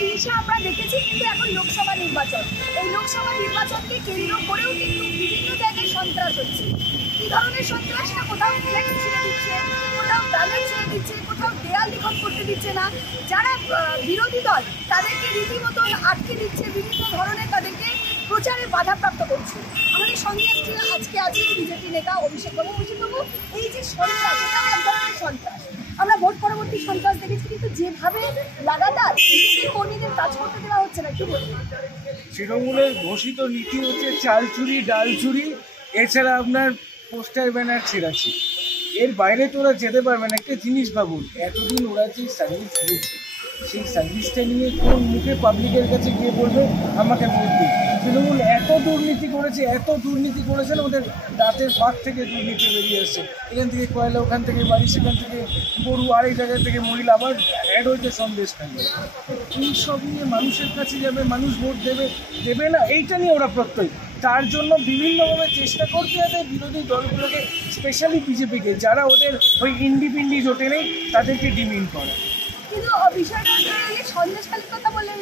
জিনিসটা আমরা দেখেছি। কিন্তু এখন লোকসভা নির্বাচন, এই লোকসভা নির্বাচনকে কেন্দ্র করেও কিন্তু বিভিন্ন জায়গায় সন্ত্রাস হচ্ছে। কি ধরনের সন্ত্রাস? না কোথাও ফ্লেক্স ছিঁড়ে দিচ্ছে, কোথাও ব্যানার ছিঁড়ে দিচ্ছে, কোথাও দেয়াল লিখন করতে দিচ্ছে না। যারা বিরোধী দল তাদেরকে রীতিমতো আটকে দিচ্ছে, বিভিন্ন ধরনের তাদেরকে প্রচারে বাধাপ্রাপ্ত করছে। আমাদের সঙ্গে আজকে আছেন বিজেপি নেতা অভিষেকবাবু। অভিষেকবাবু, এই যে সন্ত্রাস, এটা এক ধরনের সন্ত্রাস। আমরা ভোট পরবর্তী সন্ত্রাস দেখেছি, কিন্তু যেভাবে লাগাতার বিজেপি কর্মীদের কাজ করতে দেওয়া হচ্ছে না, কি বলবেন? তৃণমূলের ঘোষিত নীতি হচ্ছে চাল চুরি, ডাল চুরি, এছাড়া আপনার পোস্টার ব্যানার ছেড়াছি। এর বাইরে তো ওরা যেতে পারবে না। একটা জিনিস ভাবুন, এতদিন ওরা যে সার্ভিস দিয়েছে, সেই সার্ভিসটা নিয়ে কোন মুখে পাবলিকের কাছে গিয়ে বলবে আমাকে ভোট দিন? তৃণমূল এত দুর্নীতি করেছে, এত দুর্নীতি করেছেন, ওদের দাঁতের ফাঁক থেকে দুর্নীতি বেরিয়ে আসছে। এখান থেকে কয়লা, ওখান থেকে বাড়ি, সেখান থেকে গরু, আরেক জায়গা থেকে মহিলা, আবার অ্যাড হয়েছে সন্দেশখালী। এইসব নিয়ে মানুষের কাছে যাবে, মানুষ ভোট দেবে না, এইটা নিয়ে ওরা প্রত্যয়। তার জন্য বিভিন্নভাবে চেষ্টা করতে হবে বিরোধী দলগুলোকে, স্পেশালি বিজেপিকে, যারা ওদের ওই ইন্ডিপেন্ডি জোটে নেই, তাদেরকে ডিমিন করে। কিন্তু বিষয়টা সন্দেশখালীর কথা বললেন,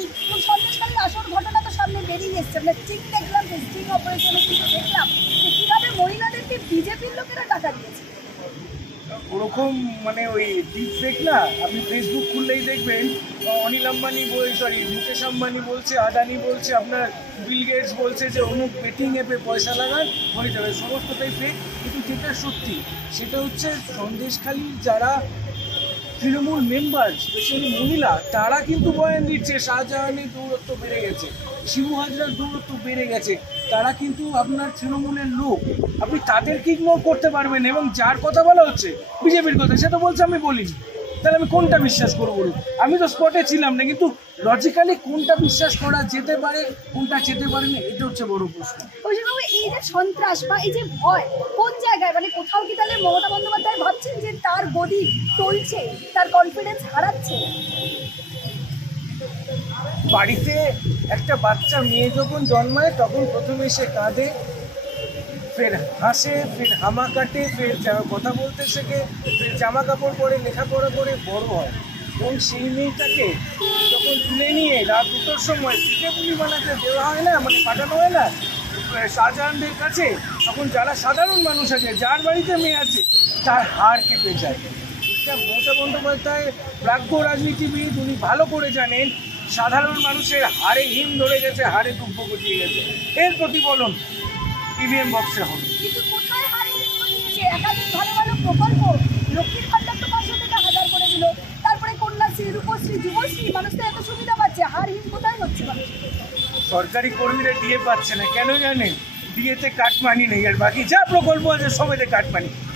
সন্দেশখালীর আসল ঘটনা তো সামনে বেরিয়ে এসছে। আমরা স্টিং দেখলাম, স্টিং অপারেশনে কিন্তু দেখলাম যে কীভাবে মহিলাদেরকে বিজেপির লোকেরা টাকা দিয়েছে। ওরকম মানে ওই ডিপ ফেক না, আপনি ফেসবুক খুললেই দেখবেন অনিল আম্বানি মুকেশ আম্বানি বলছে, আদানি বলছে, আপনার বিল গেটস বলছে যে অমুক বেটিং অ্যাপে পয়সা লাগান হয়ে যাবে, সমস্তটাই ফেক। কিন্তু যেটা সত্যি সেটা হচ্ছে সন্দেশখালীর যারা তৃণমূল মেম্বার, স্পেশালি মহিলা, তারা কিন্তু বয়ান দিচ্ছে শাহজাহানের দৌরত্ব বেড়ে গেছে, শিবু হাজরার দৌরত্ব বেড়ে গেছে। তারা কিন্তু আপনার তৃণমূলের লোক, আপনি তাদেরকে ইগনোর করতে পারবেন। এবং যার কথা বলা হচ্ছে বিজেপির কথা, সে তো বলছে আমি বলিনি, তাহলে আমি কোনটা বিশ্বাস করবো বলুন? আমি তো স্পটে ছিলাম না, কিন্তু লজিক্যালি কোনটা বিশ্বাস করা যেতে পারে, কোনটা যেতে পারে না, এটা হচ্ছে বড় প্রশ্ন। অভিষেকবাবু, এই যে সন্ত্রাস বা এই যে ভয়, কোন জায়গায়, মানে কোথাও কি তাহলে মমতা বন্দ্যোপাধ্যায় ভাবছেন যে তার গদি টলছে, তার কনফিডেন্স হারাচ্ছে? বাড়িতে একটা বাচ্চা মেয়ে যখন জন্মায়, তখন প্রথমে সে কাঁদে, ফের হাসে, ফের হামা কাটে, ফের কথা বলতে শেখে, ফের জামা কাপড় পরে, লেখাপড়া করে বড় হয়। এবং সেই মেয়েটাকে যখন তুলে নিয়ে রাত 2টোর সময় পিঠেপুলি বানাতে দেওয়া হয় না, মানে পাঠানো হয় না শাহজাহানদের কাছে, তখন যারা সাধারণ মানুষ আছে, যার বাড়িতে মেয়ে আছে, তার হাড় কেঁপে যায়। এটা মমতা বন্দ্যোপাধ্যায় প্রাজ্ঞ রাজনীতিবিদ, উনি ভালো করে জানেন সাধারণ মানুষের হাড়ে হিম ধরে গেছে, হাড়ে দুব্ব গজিয়ে গেছে। এর প্রতিফলন ইভিএম বক্সে হবে। কিন্তু কোথায় হারে গজিয়েছে? একাধিক ভালো ভালো প্রকল্প, লক্ষ্মীর ভান্ডার তো 500 টাকা 1000 করে দিল, তারপরে কন্যাশ্রী, রূপশ্রী, যুবশ্রী, মানুষ তো এত সুবিধা পাচ্ছে, হার হিম কোথায় হচ্ছে? সরকারি কর্মীরা ডিএ পাচ্ছে না, কেন জানেন? ডিএতে কাটমানি নেই, আর বাকি যা প্রকল্প আছে সবেতে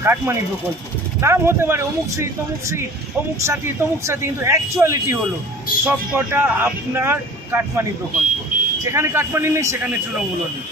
কাটমানি প্রকল্প। নাম হতে পারে অমুক শ্রী, তমুক শ্রী, অমুক সাথী, তমুক সাথী, কিন্তু অ্যাকচুয়ালিটি হলো সব কটা আপনার কাটমানি প্রকল্প। যেখানে কাটমানি নেই সেখানে তৃণমূল নেই।